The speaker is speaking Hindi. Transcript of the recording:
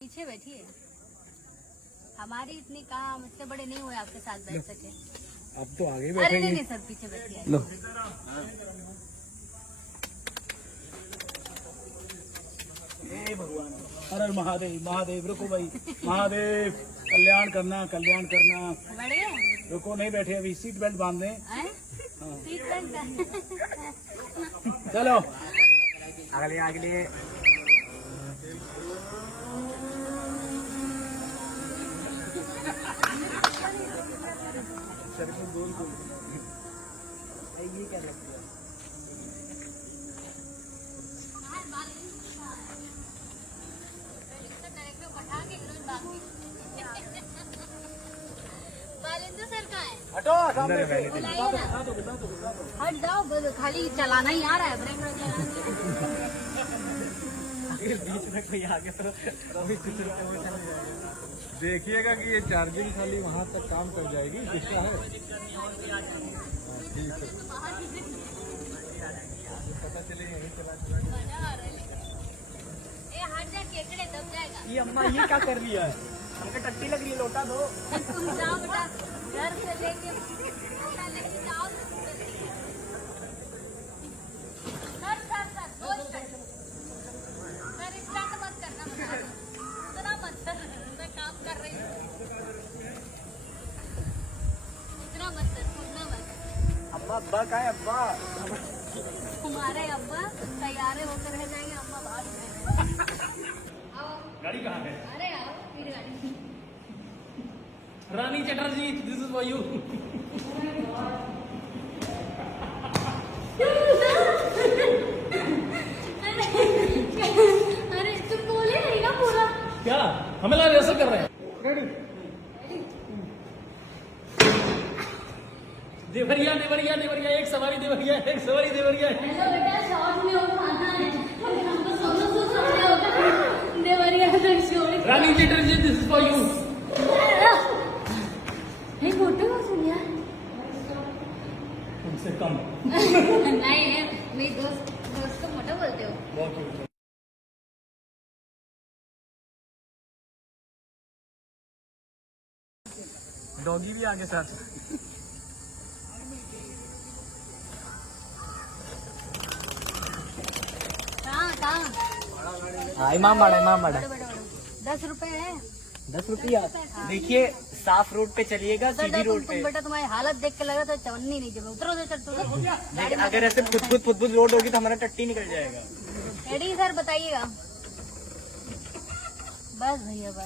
पीछे बैठिए, हमारी इतनी कहाँ मुझसे बड़े नहीं हुए आपके साथ बैठ सके। अब तो आगे अरे बैठेंगे। नहीं सर, पीछे बैठिए। लो हे भगवान, हर महादेव महादेव। रुको भाई, महादेव कल्याण करना, कल्याण करना। बढ़िया रुको, नहीं बैठे अभी, सीट बेल्ट बांध दें। हैं? सीट बेल्ट चलो अगले अगले ये क्या लगता है? बालेंद्र सर कहाँ है? हटो सामने से। बुलाइए ना। हट जाओ, खाली चलाना ही आ रहा है, ब्रेक चलाना। बीच में कोई आगे तो देखिएगा कि ये चार्जिंग खाली वहाँ तक काम कर जाएगी। किसका है? ठीक है, पता चलेगा यही चला ए हट जा, केकड़े दब जाएगा। ये अम्मा ये क्या कर रही है? हमको टट्टी लग रही है, लौटा दो। तुम जाओ बेटा, घर से लेके जाओ। सर सर सर, दो स्टंट। सर स्टंट मत करना, इतना मत कर, मैं काम कर रही हूँ। इतना मत कर, इतना मत। अब्बा अब्बा का है अब्बा? तुम्हारे अब्बा तैयार होकर रह जाएंगे, अम्मा भाग जाएंगे। आओ, गाड़ी कहाँ है? अरे आओ मेरी गाड़ी। Rani Chatterjee, this is for you. अरे तुम बोले नहीं ना पूरा। क्या हमें ला रिहर्सल कर रहे हैं? देवरिया देवरिया देवरिया, एक सवारी देवरिया, एक सवारी देवरिया। हेलो बेटा, शॉर्ट में उठाना है, हमको सोलो सो सामने होता है। देवरिया तक शोरी। Rani Chatterjee, this is for you. नहीं फोटो को सुनिया। उनसे कम। नहीं है, मेरी दोस्त को मोटा बोलते हो। डॉगी भी आगे साथ। कहाँ इमाम बाड़ा इमाम बाड़ा। 10 रुपए है। 10 रुपया। देखिए साफ रोड पे चलिएगा, सीधी रोड पे। तुम बेटा, तुम्हारी हालत देख के लगा तो चवन्नी नहीं जमे। उतरो दे, चल लेकिन अगर ऐसे फुट रोड होगी तो हमारा टट्टी निकल जाएगा। रेडी सर, बताइएगा। बस भैया बस।